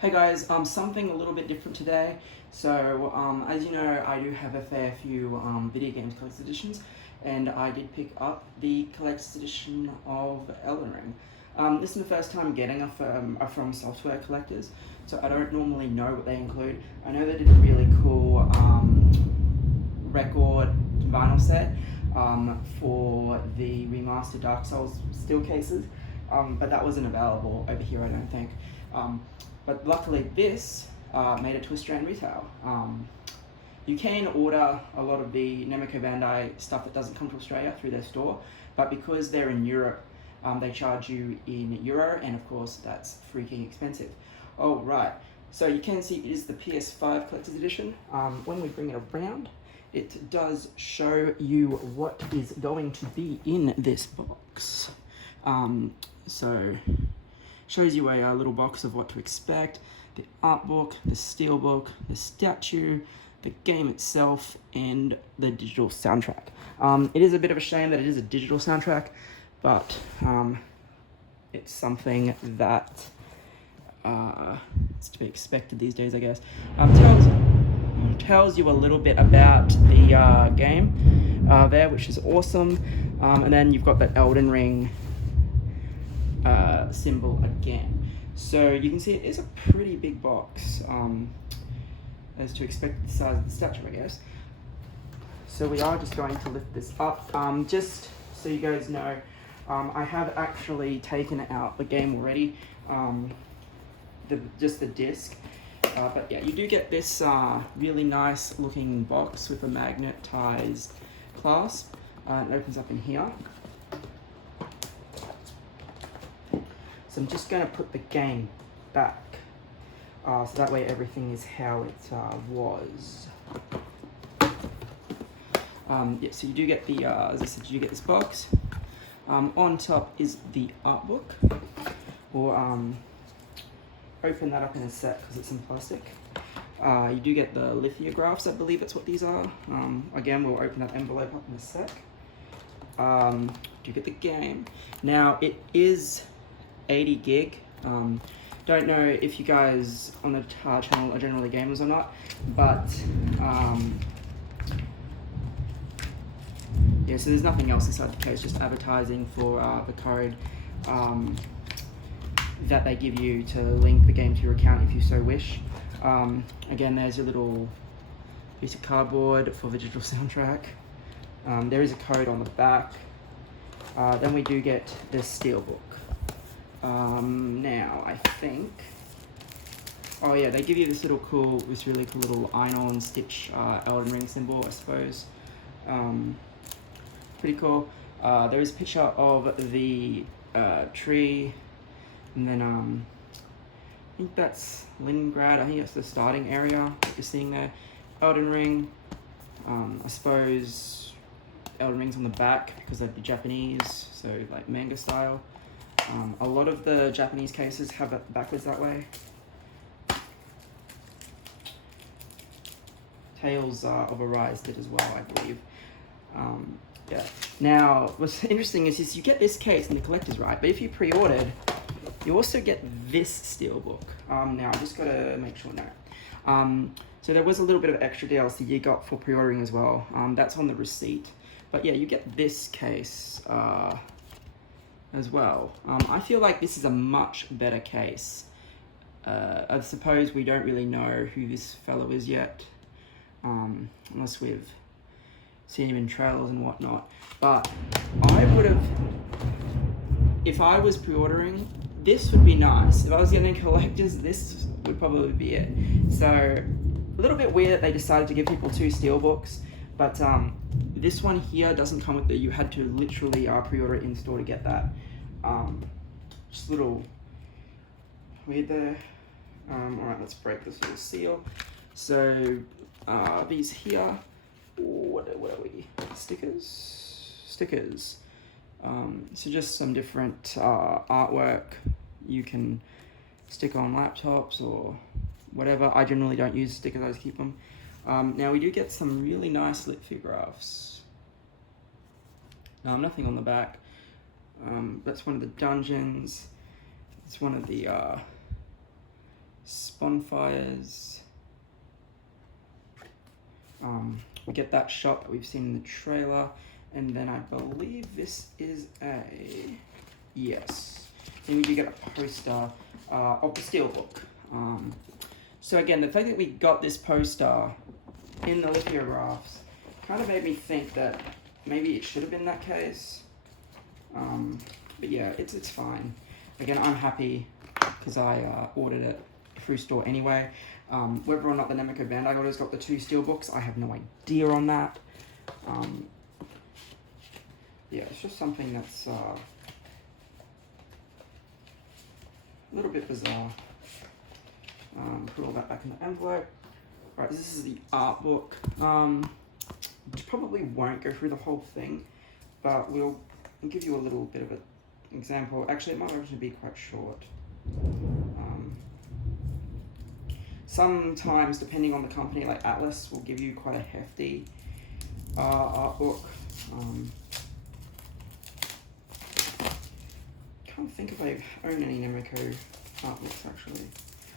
Hey guys, something a little bit different today. So, as you know, I do have a fair few video games collector's editions, and I did pick up the collector's edition of Elden Ring. This is the first time getting a From Software collectors, so I don't normally know what they include. I know they did a really cool record vinyl set for the remastered Dark Souls steel cases, but that wasn't available over here, I don't think. But luckily this made it to Australian retail. You can order a lot of the Namco Bandai stuff that doesn't come to Australia through their store, but because they're in Europe, they charge you in euro, and of course that's freaking expensive. Oh right, so you can see it is the PS5 collector's edition. When we bring it around, it does show you what is going to be in this box. So shows you a little box of what to expect, the art book, the steel book, the statue, the game itself, and the digital soundtrack. It is a bit of a shame that it is a digital soundtrack, but it's something that is to be expected these days, I guess. Tells you a little bit about the game there, which is awesome. And then you've got the Elden Ring symbol again. So you can see it is a pretty big box, as to expect the size of the statue, I guess. So we are just going to lift this up. Just so you guys know, I have actually taken out the game already, just the disc. But yeah, you do get this really nice looking box with a magnetized clasp. It opens up in here. So I'm just going to put the game back, so that way everything is how it was. Yeah, so you do get the, as I said, you do get this box. On top is the art book, or open that up in a sec because it's in plastic. You do get the lithographs, I believe that's what these are. Again, we'll open that envelope up in a sec. Do get the game. Now, it is 80 gig. Don't know if you guys on the channel are generally gamers or not, but yeah, so there's nothing else inside the case, just advertising for the code that they give you to link the game to your account if you so wish. Again, there's a little piece of cardboard for the digital soundtrack. There is a code on the back. Then we do get the steelbook. Now I think, oh yeah, they give you this really cool little iron-on stitch Elden Ring symbol, I suppose. Pretty cool. There is a picture of the tree, and then I think that's Leningrad. I think that's the starting area that you're seeing there. Elden Ring. I suppose Elden Ring's on the back because they'd be Japanese, so like manga style. A lot of the Japanese cases have it backwards that way. Tales of Arise did as well, I believe. Yeah. Now, what's interesting is you get this case in the collector's, right? But if you pre-ordered, you also get this steelbook. Now, I just got to make sure now. So there was a little bit of extra DLC you got for pre-ordering as well. That's on the receipt. But yeah, you get this case as well. I feel like this is a much better case. I suppose we don't really know who this fellow is yet, unless we've seen him in trailers and whatnot. But I would have, if I was pre-ordering, this would be nice. If I was getting collectors, this would probably be it. So a little bit weird that they decided to give people two steelbooks, but this one here doesn't come with it. You had to literally pre-order it in store to get that. Just a little weird there. Alright, let's break this little seal. So these here, what are we? Stickers. So just some different artwork you can stick on laptops or whatever. I generally don't use stickers, I just keep them. Now we do get some really nice lithographs. Nothing on the back. That's one of the dungeons. It's one of the bonfires. We get that shot that we've seen in the trailer, and then I believe this is yes. Then we do get a poster of the steelbook. So again, the fact that we got this poster in the lithographs kind of made me think that maybe it should have been that case. But yeah, it's fine. Again, I'm happy because I ordered it through store anyway. Whether or not the Namco Bandai orders got the 2 steelbooks, I have no idea on that. Yeah, it's just something that's a little bit bizarre. Put all that back in the envelope. Right, this is the art book. Probably won't go through the whole thing, but we'll give you a little bit of an example. Actually, it might actually be quite short. Sometimes, depending on the company, like Atlas will give you quite a hefty art book. Can't think if I own any Namco art books actually.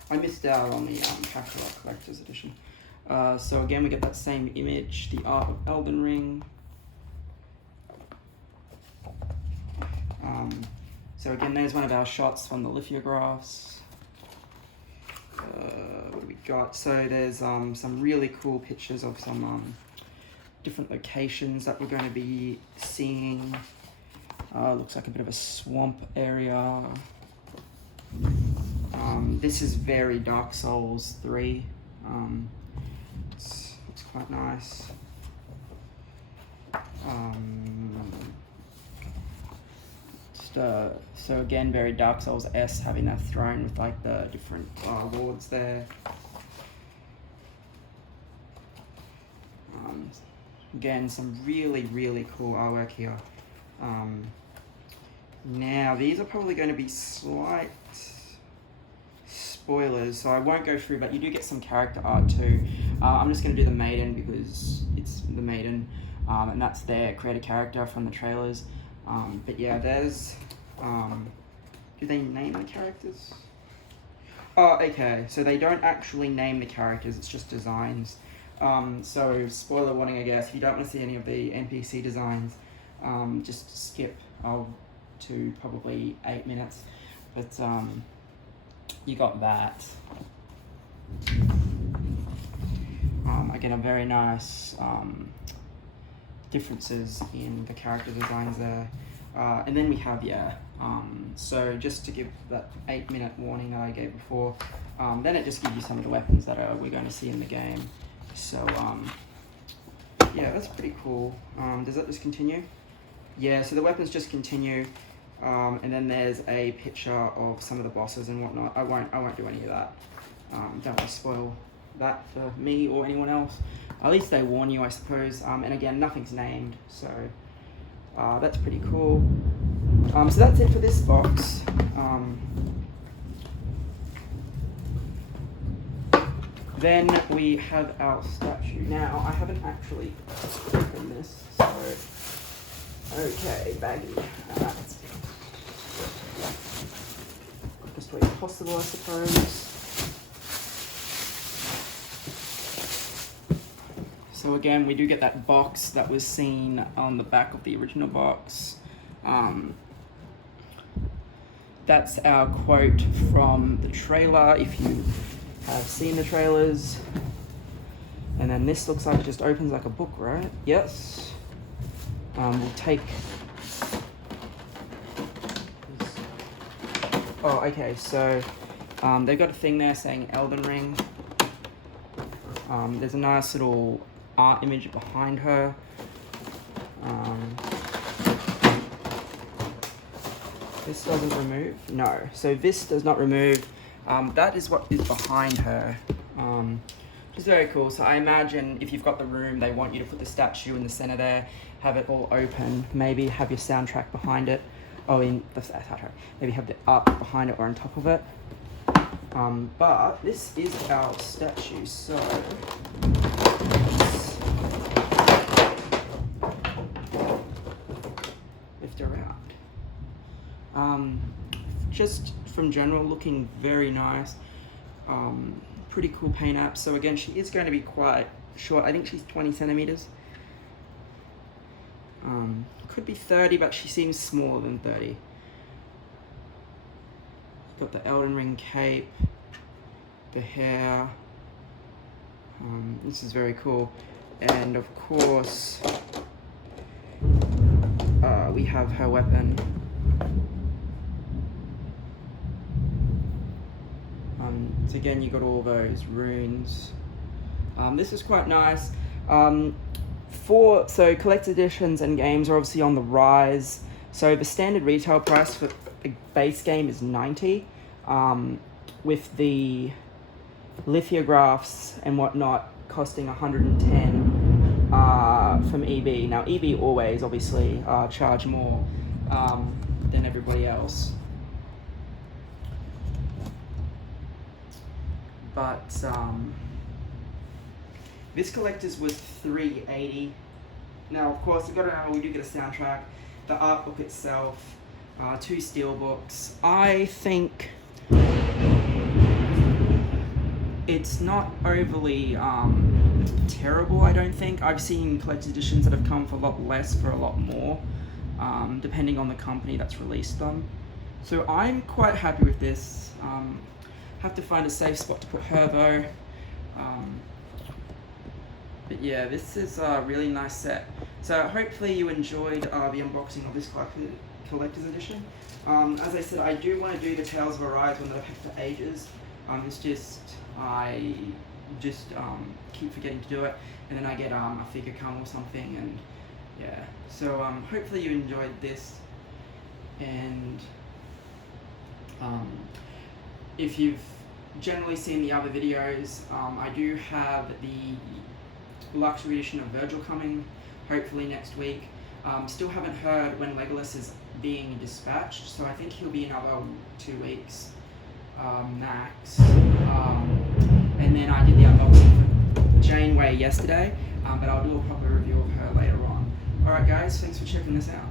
I missed out on the Kakarot Collector's Edition. So again, we get that same image, the art of Elden Ring. So again, there's one of our shots from the lithographs. What do we got? So there's some really cool pictures of some different locations that we're going to be seeing. Looks like a bit of a swamp area. This is very Dark Souls 3. It's quite nice. So again, very Dark Souls S, having that throne with like the different lords there. Again, some really, really cool artwork here. Now, these are probably going to be slight spoilers, so I won't go through, but you do get some character art too. I'm just going to do the Maiden because it's the Maiden, and that's their created character from the trailers. But yeah, there's... do they name the characters? Oh, okay, so they don't actually name the characters, it's just designs. So, spoiler warning, I guess, if you don't want to see any of the NPC designs, just skip to probably 8 minutes. But you got that. Again, a very nice differences in the character designs there. And then we have, so just to give that 8-minute warning that I gave before, then it just gives you some of the weapons that we're going to see in the game. So, yeah, that's pretty cool. Does that just continue? Yeah, so the weapons just continue. And then there's a picture of some of the bosses and whatnot. I won't do any of that. Don't want to spoil that for me or anyone else. At least they warn you, I suppose. And again, nothing's named, so that's pretty cool. So that's it for this box. Then we have our statue. Now, I haven't actually opened this, so... Okay, baggy. Quickest way possible, I suppose. So again, we do get that box that was seen on the back of the original box. That's our quote from the trailer, if you have seen the trailers. And then this looks like it just opens like a book, right? Yes. We'll take... Oh, okay, so they've got a thing there saying Elden Ring. There's a nice little art image behind her. This doesn't remove? No. So this does not remove. That is what is behind her. Which is very cool. So I imagine if you've got the room, they want you to put the statue in the center there, have it all open, maybe have your soundtrack behind it. Oh, maybe have the art behind it or on top of it. But this is our statue, so let's lift her out. Just from general, looking very nice. Pretty cool paint app. So again, she is going to be quite short. I think she's 20 centimeters. Could be 30, but she seems smaller than 30. Got the Elden Ring cape, the hair. This is very cool. And of course, we have her weapon. So again, you got all those runes. This is quite nice. So collector editions and games are obviously on the rise. So the standard retail price for the base game is $90, with the lithographs and whatnot costing $110 from EB. Now EB always obviously charge more than everybody else. But this collector's was $380. Now, of course, we do get a soundtrack, the art book itself, 2 steelbooks. I think it's not overly terrible, I don't think. I've seen collector's editions that have come for a lot less, for a lot more, depending on the company that's released them. So I'm quite happy with this. Have to find a safe spot to put her though. But yeah, this is a really nice set. So hopefully you enjoyed the unboxing of this collector's edition. As I said, I do want to do the Tales of Arise one that I've had for ages. It's just, I just keep forgetting to do it, and then I get a figure come or something, and yeah. So hopefully you enjoyed this, and if you've generally seen the other videos, I do have the luxury edition of Virgil coming, hopefully next week. Still haven't heard when Legolas is being dispatched, so I think he'll be another 2 weeks max. And then I did the unboxing for Janeway yesterday, but I'll do a proper review of her later on. Alright guys, thanks for checking this out.